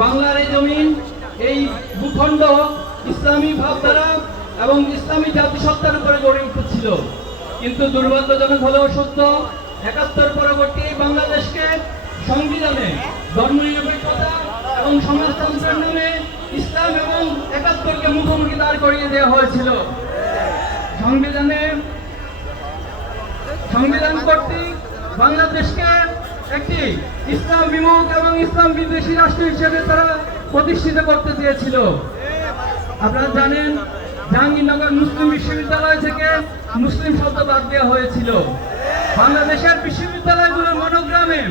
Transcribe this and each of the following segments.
বাংলার এই জমিন, এই ভূখণ্ড ইসলামী ভাবধারা এবং ইসলামী জাতিসত্তার উপরে গড়ে উঠেছিল। কিন্তু দুর্ভাগ্যজনক হলেও সত্য, একাত্তর পরবর্তী বাংলাদেশকে সংবিধানে ধর্মনিরপেক্ষতা এবং সমাজতন্ত্রের নামে ইসলাম এবং একাত্তরকে মুখোমুখি দাঁড় করিয়ে দেওয়া হয়েছিল। সংবিধানে, সংবিধান কর্তৃক বাংলাদেশকে একটি ইসলাম বিমুখ এবং ইসলাম বিদ্বেষী রাষ্ট্র হিসেবে তারা প্রতিষ্ঠিত করতে চেয়েছিল। আপনারা জানেন, জাহাঙ্গীরনগর মুসলিম বিশ্ববিদ্যালয় থেকে মুসলিম শব্দ বাদ দেওয়া হয়েছিল। বাংলাদেশের বিশ্ববিদ্যালয়গুলোর মনোগ্রামে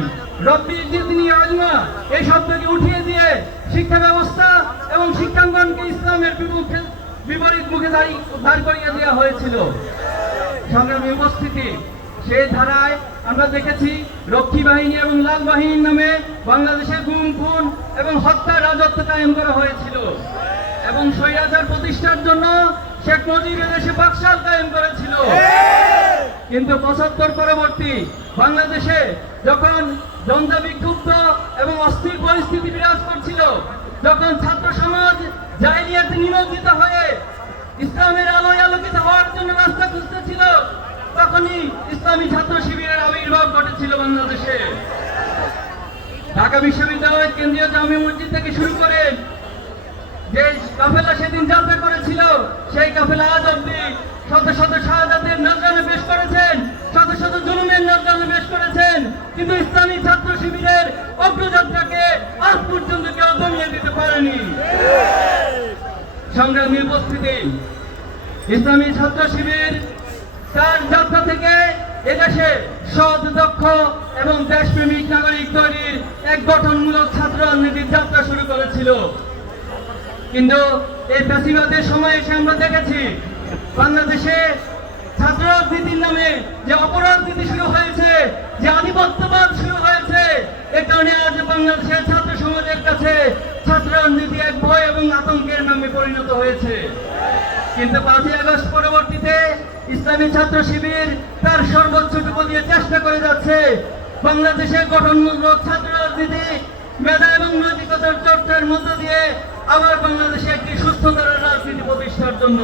এই শব্দকে উঠিয়ে দিয়ে শিক্ষা ব্যবস্থা এবং শিক্ষাঙ্গনকে ইসলামের বিমুখে, বিপরীত মুখে দাঁড়ি দাঁড় করিয়ে দেওয়া হয়েছিল। সংগ্রামী উপস্থিতি সেই ধারায় আমরা দেখেছি রক্ষী বাহিনী এবং লাল বাহিনীর নামে বাংলাদেশে গুম, খুন এবং হত্যার রাজত্ব কায়েম করা হয়েছিল। এবং স্বৈরাচার প্রতিষ্ঠার জন্য শেখ মুজিবের দেশে বাকশাল কায়েম করেছিল। কিন্তু পঁচাত্তর পরবর্তী বাংলাদেশে যখন জনতা বিক্ষুব্ধ এবং অস্থির পরিস্থিতি বিরাজ করছিল, যখন ছাত্র সমাজ জাহিলিয়াতে নিমজ্জিত হয়ে ইসলামের আলোয় আলোকিত হওয়ার জন্য রাস্তা খুঁজতেছিল তখনই ইসলামী ছাত্র শিবিরের আবির্ভাব ঘটেছিল বাংলাদেশে। ঢাকা বিশ্ববিদ্যালয় কেন্দ্রীয় জামি মসজিদ থেকে শুরু করে যে কাফেলা সেদিন যাত্রা করেছিল, সেই কাফেলা আজ অব্দি শত শত শাহাদাতের নজরানে পেশ করেছেন, শত শত জুলুমের নজরানে পেশ করেছেন, কিন্তু ইসলামী ছাত্র শিবিরের অগ্রযাত্রাকে আজ পর্যন্ত কেউ দমিয়ে দিতে পারেনি। সংগ্রামী উপস্থিতি, ইসলামী ছাত্র শিবির তার যাত্রা থেকে এদেশে সৎ দক্ষ এবং দেশপ্রেমিক নাগরিক তৈরির এক গঠনমূলক ছাত্র রাজনীতির যাত্রা শুরু করেছিল। কিন্তু এই ফ্যাসিবাদের সময় এসে আমরা দেখেছি, বাংলাদেশে ছাত্র রাজনীতির নামে যে অপরাজনীতি শুরু হয়েছে, যে আধিপত্যবাদ শুরু হয়েছে, এ কারণে আজ বাংলাদেশের ছাত্র সমাজের কাছে ছাত্র রাজনীতি এক ভয় এবং আতঙ্কের নামে পরিণত হয়েছে। কিন্তু পাঁচই আগস্ট পরবর্তীতে ইসলামী ছাত্র শিবির তার সর্বোচ্চটুকু দিয়ে চেষ্টা করে যাচ্ছে। বাংলাদেশের গঠনমূলক ছাত্র রাজনীতি, মেধা এবং নৈতিকতার চর্চার মধ্য দিয়ে আবার বাংলাদেশে একটি সুস্থতর রাজনীতি প্রতিষ্ঠার জন্য।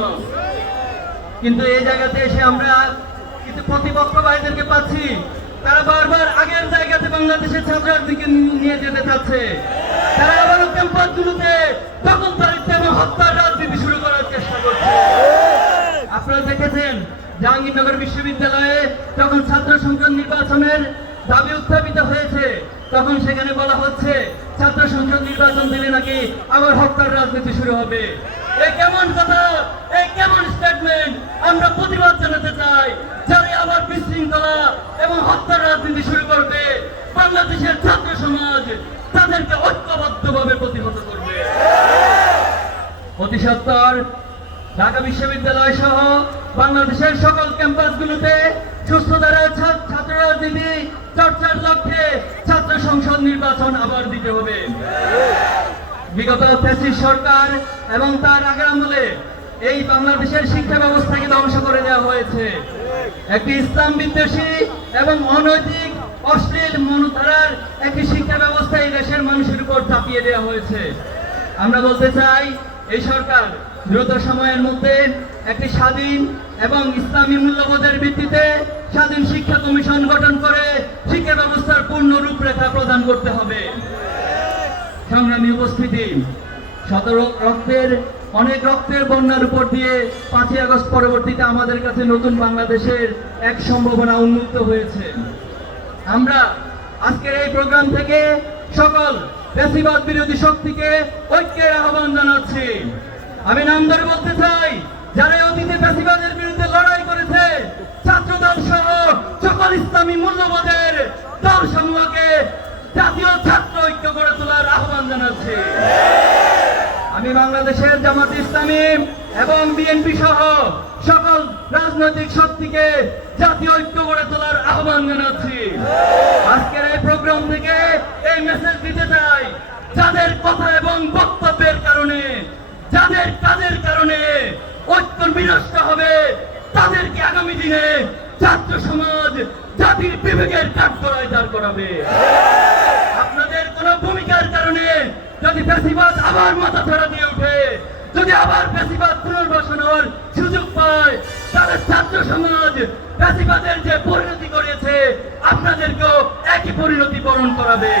কিন্তু এই জায়গাতে এসে আমরা কিছু প্রতিপক্ষ ভাইদেরকে পাচ্ছি। তারা বারবার আগের জায়গাতে বাংলাদেশের ছাত্রের দিকে নিয়ে যেতে চাচ্ছে। তারা আবারও ক্যাম্পাসগুলোতে জাহাঙ্গীরনগর বিশ্ববিদ্যালয়ে যখন ছাত্র সংসদ নির্বাচনের দাবি উত্থাপিত হয়েছে, তখন সেখানে বলা হচ্ছে, ছাত্র সংসদ নির্বাচন দিলে নাকি আবার হত্যার রাজনীতি শুরু হবে। এই কেমন কথা? এই কেমন স্টেটমেন্ট আমরা প্রতিবাদ জানাতে চাই, যারা আবার বিশৃঙ্খলা এবং হত্যার রাজনীতি শুরু করবে, বাংলাদেশের ছাত্র সমাজ তাদেরকে ঐক্যবদ্ধভাবে প্রতিহত করবে। অতি সত্তর, ঢাকা বিশ্ববিদ্যালয় সহ বাংলাদেশের সকল ক্যাম্পাসগুলোতে সুস্থ ধারায় ছা- ছাত্র রাজনীতি চর্চার লক্ষ্যে ছাত্র সংসদ নির্বাচন আবার দিতে হবে। বিগত সরকার এবং তার আগের আমলে এই বাংলাদেশের শিক্ষা ব্যবস্থাকে ধ্বংস করে দেওয়া হয়েছে। একটি ইসলাম বিদ্বেষী এবং অনৈতিক, অশ্লীল মনোধারার একটি শিক্ষা ব্যবস্থা এই দেশের মানুষের উপর চাপিয়ে দেওয়া হয়েছে। আমরা বলতে চাই, এই সরকার দ্রুত সময়ের মধ্যে একটি স্বাধীন এবং ইসলামী মূল্যবোধের ভিত্তিতে স্বাধীন শিক্ষা কমিশন গঠন করে শিক্ষা ব্যবস্থার পূর্ণ রূপরেখা প্রদান করতে হবে। সংগ্রামী উপস্থিতি শত রক্তের, অনেক রক্তের বন্যার উপর দিয়ে পাঁচই আগস্ট পরবর্তীতে আমাদের কাছে নতুন বাংলাদেশের এক সম্ভাবনা উন্মুক্ত হয়েছে। আমরা আজকের এই প্রোগ্রাম থেকে সকল বেশিবাদ বিরোধী শক্তিকে ঐক্যের আহ্বান জানাচ্ছি। আমি নাম ধরে বলতে চাই যারা অতীতে বেশিবাদের বিরুদ্ধে লড়াই করেছে, ছাত্রদল সহ সকল ইসলামী মূল্যবোধের দল সমূহকে জাতীয় ছাত্র ঐক্য গড়ে তোলার আহ্বান জানাচ্ছি। আমি বাংলাদেশের জামাত ইসলামী এবং বিএনপি সহ সকল রাজনৈতিক শক্তিকে জাতীয় ঐক্য গড়ে তোলার আহ্বান জানাচ্ছি। আজকের এই প্রোগ্রাম থেকে এই মেসেজ দিতে চাই, যাদের কথা এবং বক্তব্যের কারণে, যাদের কাজের কারণে ঐক্য বিনষ্ট হবে। তাদেরকে আগামী দিনে ছাত্র সমাজ জাতির বিবেকের কাঠগড়ায় দাঁড় করাবে। আপনাদের কোন ভূমিকার কারণে যদি বেশিবাদ আবার মাথা ছাড়া দিয়ে উঠে যদি আবার বেশিবাদ পুনর্বাসন হওয়ার সুযোগ পায়, তাহলে ছাত্র সমাজ বেশিবাদের যে পরিণতি করেছে, আপনাদেরকেও একই পরিণতি বরণ করাবে।